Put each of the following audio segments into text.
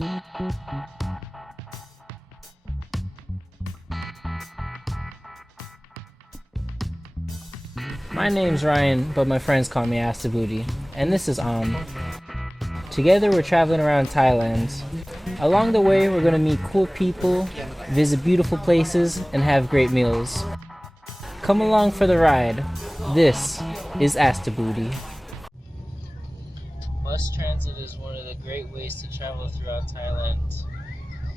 My name's Ryan, but my friends call me Astabooty, and this is Together we're traveling around Thailand. Along the way we're gonna meet cool people, visit beautiful places, and have great meals. Come along for the ride. This is Astabooty. Bus transit is one of the great ways to travel throughout Thailand.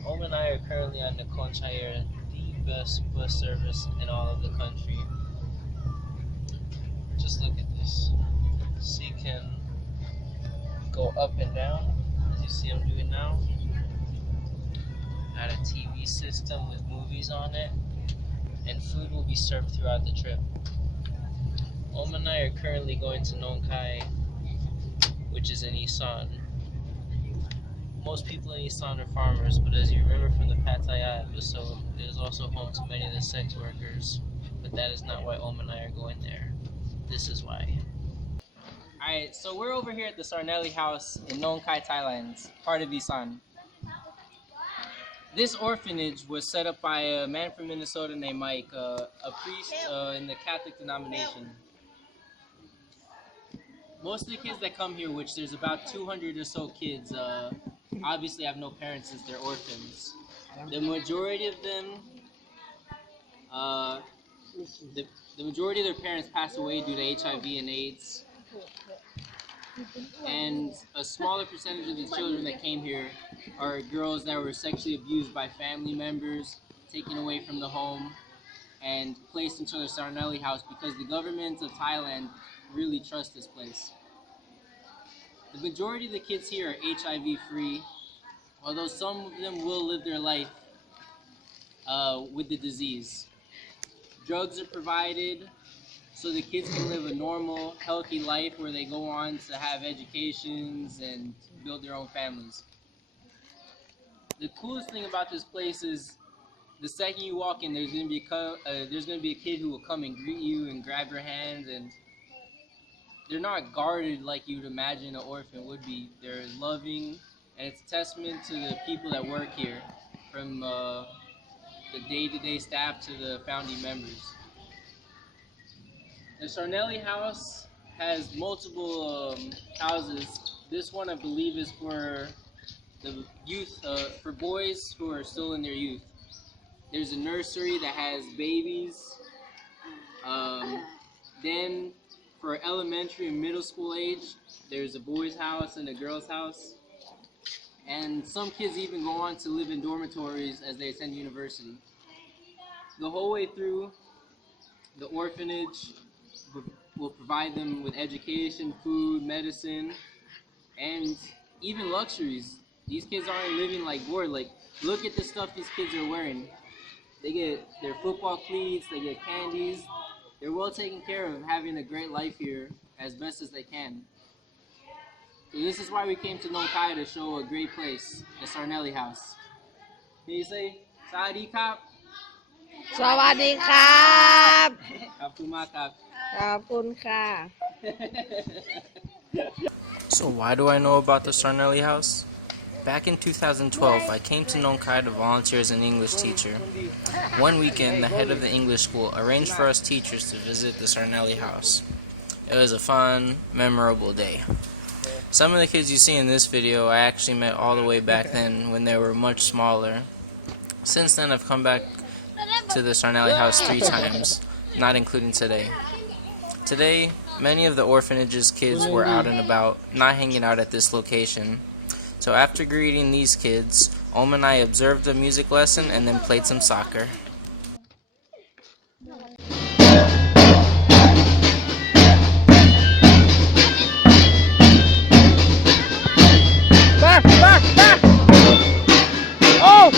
And I are currently on the Khonchai, the best bus service in all of the country. Just look at this. So you can go up and down, as you see I'm doing now. Got a TV system with movies on it, and food will be served throughout the trip. And I are currently going to Nong, which is in Isan. Most people in Isan are farmers, but as you remember from the Pad Thai episode, it is also home to many of the sex workers. But that is not why and I are going there. This is why. Alright, so we're over here at the Sarnelli house in Nong, Thailand, part of Isan. This orphanage was set up by a man from Minnesota named Mike, a priest in the Catholic denomination. Most of the kids that come here, which there's about 200 or so kids, obviously have no parents since they're orphans. The majority of them, the majority of their parents passed away due to HIV and AIDS. And a smaller percentage of the children that came here are girls that were sexually abused by family members, taken away from the home, and placed into the Sarnelli house because the government of Thailand really trusts this place. The majority of the kids here are HIV free, although some of them will live their life with the disease. Drugs are provided so the kids can live a normal, healthy life where they go on to have educations and build their own families. The coolest thing about this place is the second you walk in, there's gonna be a kid who will come and greet you and grab your hand, and they're not guarded like you would imagine an orphan would be. They're loving, and it's a testament to the people that work here, from the day-to-day staff to the founding members. The Sarnelli house has multiple houses. This one, I believe, is for the youth, for boys who are still in their youth. There's a nursery that has babies. Then for elementary and middle school age, there's a boys' house and a girls' house. And some kids even go on to live in dormitories as they attend university. The whole way through, the orphanage will provide them with education, food, medicine, and even luxuries. These kids aren't living like bored. Like, look at the stuff these kids are wearing. They get their football cleats, they get candies. They're well taken care of, having a great life here as best as they can. So this is why we came to Nong Khai, to show a great place, the Sarnelli house. Can you say, Sawadee Kap? Sawadee Kap! Kapumaka. Kapunka. So why do I know about the Sarnelli house? Back in 2012, I came to Nong Khai to volunteer as an English teacher. One weekend, the head of the English school arranged for us teachers to visit the Sarnelli house. It was a fun, memorable day. Some of the kids you see in this video I actually met all the way back then when they were much smaller. Since then, I've come back to the Sarnelli house 3 times, not including today. Today, many of the orphanage's kids were out and about, not hanging out at this location. So after greeting these kids, and I observed a music lesson and then played some soccer. Back! Oh!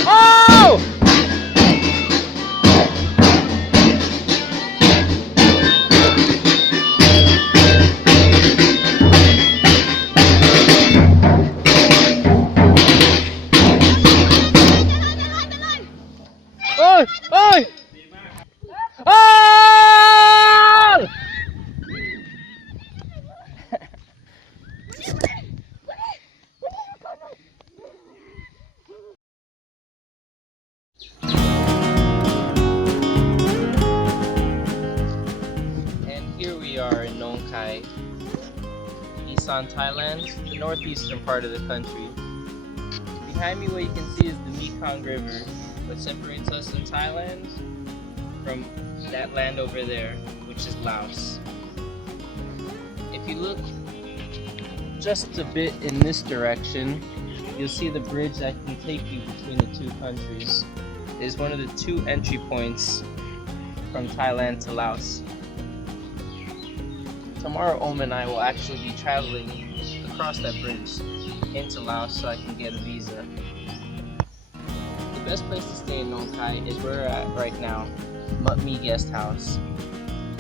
And here we are in Nong, Khai, Isan, Thailand, the northeastern part of the country. Behind me, what you can see is the Mekong River, what separates us in Thailand from that land over there, which is Laos. If you look just a bit in this direction, you'll see the bridge that can take you between the two countries. It is one of the two entry points from Thailand to Laos. Tomorrow, and I will actually be traveling across that bridge into Laos so I can get a visa. The best place to stay in Nong Khai is where we're at right now, Mut Me Guest House.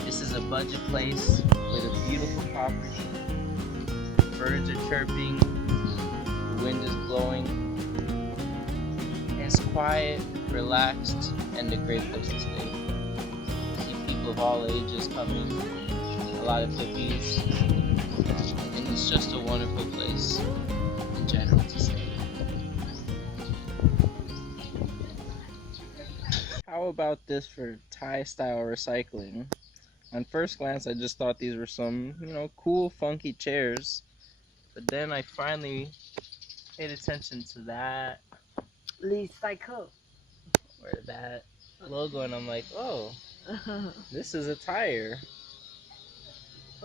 This is a budget place with a beautiful property. Birds are chirping, the wind is blowing. It's quiet, relaxed, and a great place to stay. See people of all ages coming, a lot of hippies, and it's just a wonderful place in general to stay. How about this for Thai style recycling? On first glance, I just thought these were some, cool, funky chairs. But then I finally paid attention to that Recycle. or that logo, and I'm like, oh, this is a tire.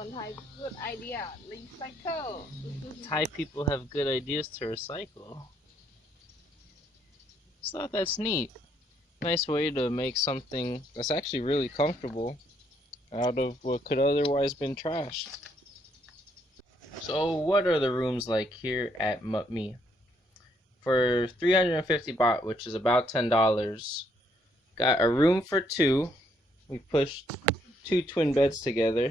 คนไทย good idea recycle. Thai people have good ideas to recycle. Just thought that's neat. Nice way to make something that's actually really comfortable out of what could otherwise been trashed. So what are the rooms like here at Mut Me? For 350 baht, which is about $10, got a room for two. We pushed two twin beds together.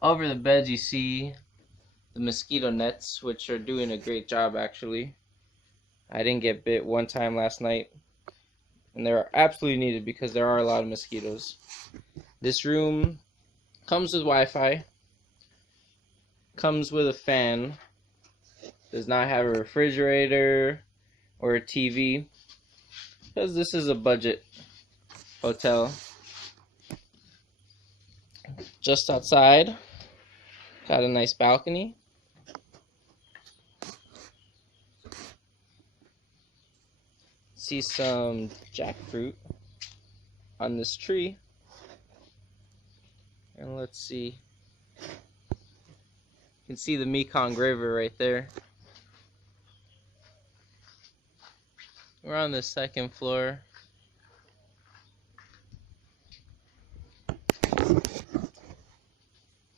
Over the beds you see the mosquito nets, which are doing a great job actually. I didn't get bit one time last night, and they're absolutely needed because there are a lot of mosquitoes. This room comes with Wi-Fi, comes with a fan, does not have a refrigerator or a TV, because this is a budget hotel. Just outside, got a nice balcony. See some jackfruit on this tree. And let's see. You can see the Mekong River right there. We're on the second floor.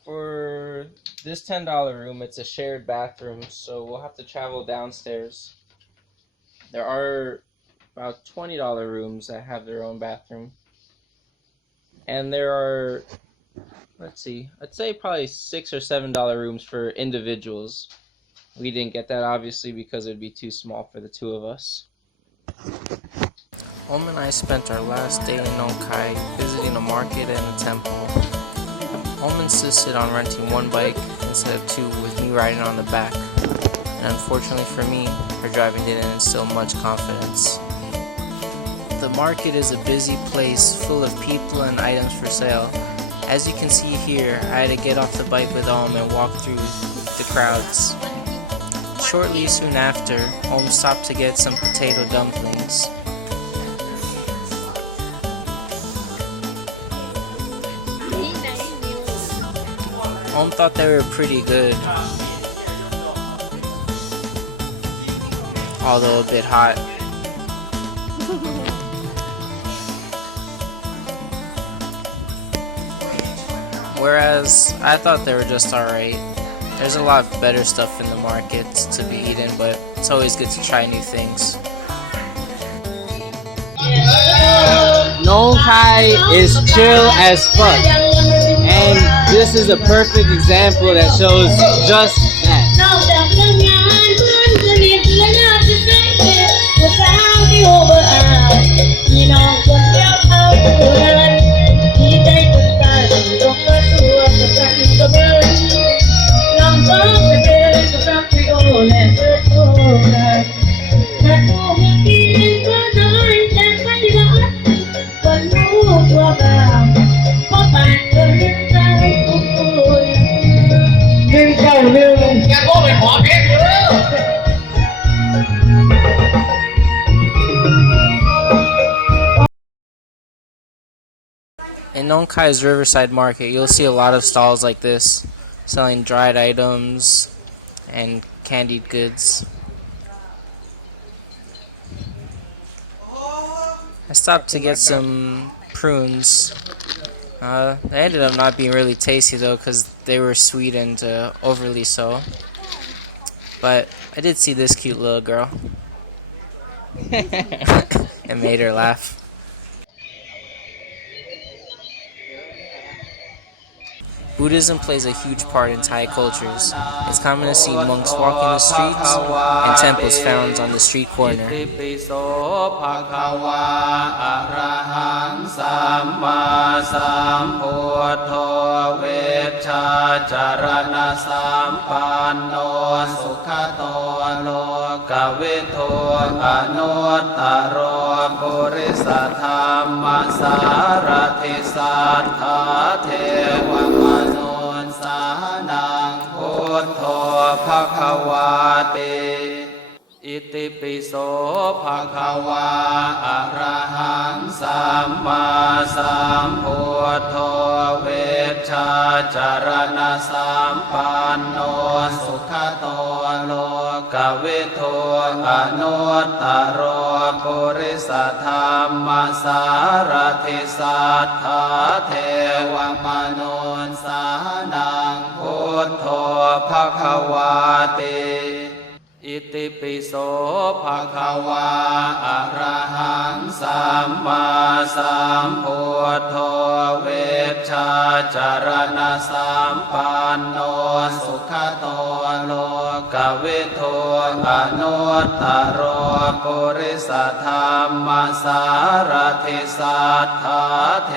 For this $10 room, it's a shared bathroom, so we'll have to travel downstairs. There are about $20 rooms that have their own bathroom. And there are, let's see, I'd say probably $6 or $7 rooms for individuals. We didn't get that obviously because it'd be too small for the two of us. And I spent our last day in Nong Khai visiting a market and a temple. Insisted on renting one bike instead of two, with me riding on the back. And unfortunately for me, her driving didn't instill much confidence. The market is a busy place full of people and items for sale. As you can see here, I had to get off the bike with and walk through the crowds. Shortly soon after, stopped to get some potato dumplings. Thought they were pretty good, although a bit hot. Whereas I thought they were just alright. There's a lot of better stuff in the market to be eaten, but it's always good to try new things. Nong Khai is chill as fuck. And this is a perfect example that shows just that. 191แกก็ไปขอเพชรเด้อ In Nong Khai's Riverside Market, you'll see a lot of stalls like this, selling dried items and candied goods. I stopped to get some prunes. They ended up not being really tasty though, because they were sweetened overly so. But I did see this cute little girl. It made her laugh. Buddhism plays a huge part in Thai cultures. It's common to see monks walking the streets and temples found on the street corner.อิติปิโสภะคะวาอะระหังสัมมาสัมพุทโธเวชชาจารณะสัมปันโนสุขโตโลกวิทูอนุตตโรปุริสธรรมสารทิสัทธาเทวมนุนสานังพุทโธภะคะวาติอิติปิโสภะคะวาอะระหังสัมมาสัมพุทโธเวชชาจารณะสัมปันโนสุขโตโลกวิทูอนุตตโรปุริสธรรมสารทิสัทธาเท